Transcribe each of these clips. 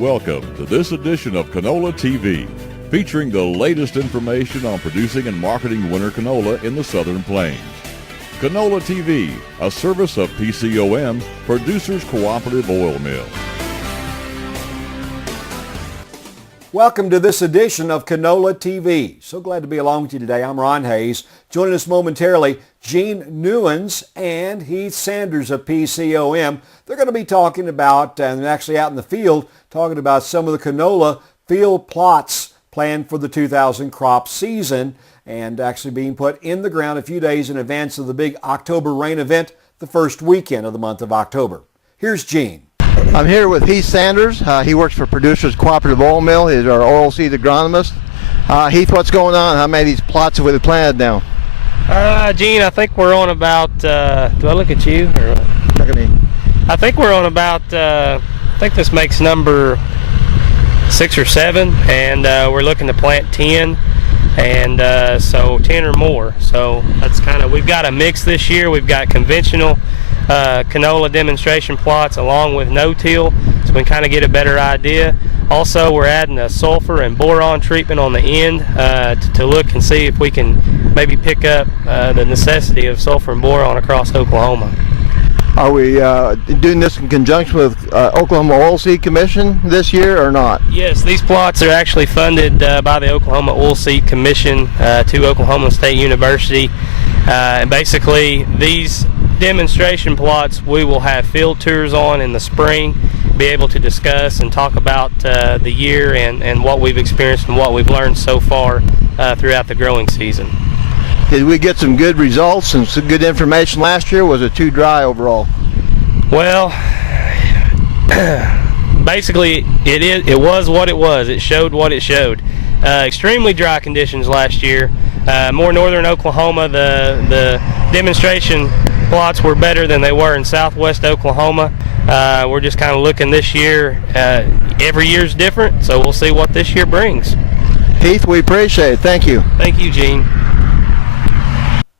Welcome to this edition of Canola TV, featuring the latest information on producing and marketing winter canola in the Southern Plains. Canola TV, a service of PCOM, Producers Cooperative Oil Mill. Welcome to this edition of Canola TV. So glad to be along with you today. I'm Ron Hayes. Joining us momentarily, Gene Neuens and Heath Sanders of PCOM. They're going to be talking about, and actually out in the field, talking about some of the canola field plots planned for the 2000 crop season and actually being put in the ground a few days in advance of the big October rain event the first weekend of the month of October. Here's Gene. I'm here with Heath Sanders. He works for Producers Cooperative Oil Mill. He's our oilseed agronomist. Heath, what's going on? How many of these plots have we planted now? Gene, I think we're on about, do I look at you? Or Look at me. I think we're on about, I think this makes number 6 or 7, and we're looking to plant 10, and so 10 or more. So that's kind of, we've got a mix this year. We've got conventional canola demonstration plots along with no-till, so we can kind of get a better idea. Also, we're adding a sulfur and boron treatment on the end to look and see if we can maybe pick up the necessity of sulfur and boron across Oklahoma. Are we doing this in conjunction with Oklahoma Oilseed Commission this year or not? Yes, these plots are actually funded by the Oklahoma Oilseed Commission to Oklahoma State University. And basically, these demonstration plots we will have field tours on in the spring, be able to discuss and talk about the year and what we've experienced and what we've learned so far throughout the growing season. Did we get some good results and some good information last year? Was it too dry overall? Well, basically it was what it was. It showed what it showed. Extremely dry conditions last year. More northern Oklahoma, the demonstration plots were better than they were in southwest Oklahoma. We're just kind of looking this year. Every year's different, so we'll see what this year brings. Heath, we appreciate it. Thank you. Thank you, Gene.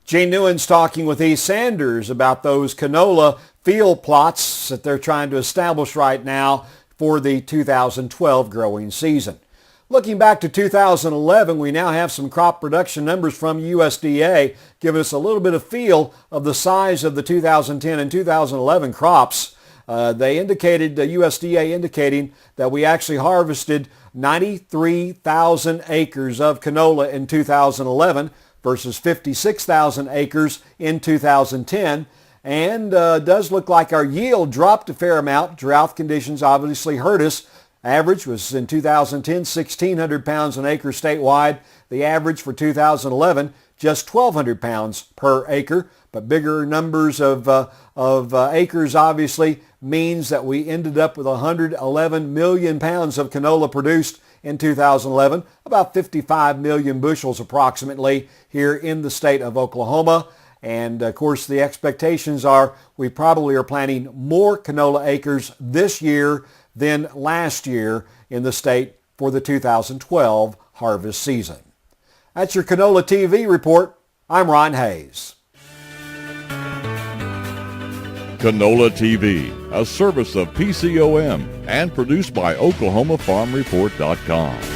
Gene Neuens talking with Heath Sanders about those canola field plots that they're trying to establish right now for the 2012 growing season. Looking back to 2011, we now have some crop production numbers from USDA giving us a little bit of feel of the size of the 2010 and 2011 crops. They indicated, USDA indicating that we actually harvested 93,000 acres of canola in 2011 versus 56,000 acres in 2010. And does look like our yield dropped a fair amount. Drought conditions obviously hurt us. Average was in 2010, 1,600 pounds an acre statewide. The average for 2011, just 1,200 pounds per acre. But bigger numbers of acres obviously means that we ended up with 111 million pounds of canola produced in 2011, about 55 million bushels approximately here in the state of Oklahoma. And of course the expectations are we probably are planting more canola acres this year than last year in the state for the 2012 harvest season. That's your Canola TV report. I'm Ron Hayes. Canola TV, a service of PCOM and produced by OklahomaFarmReport.com.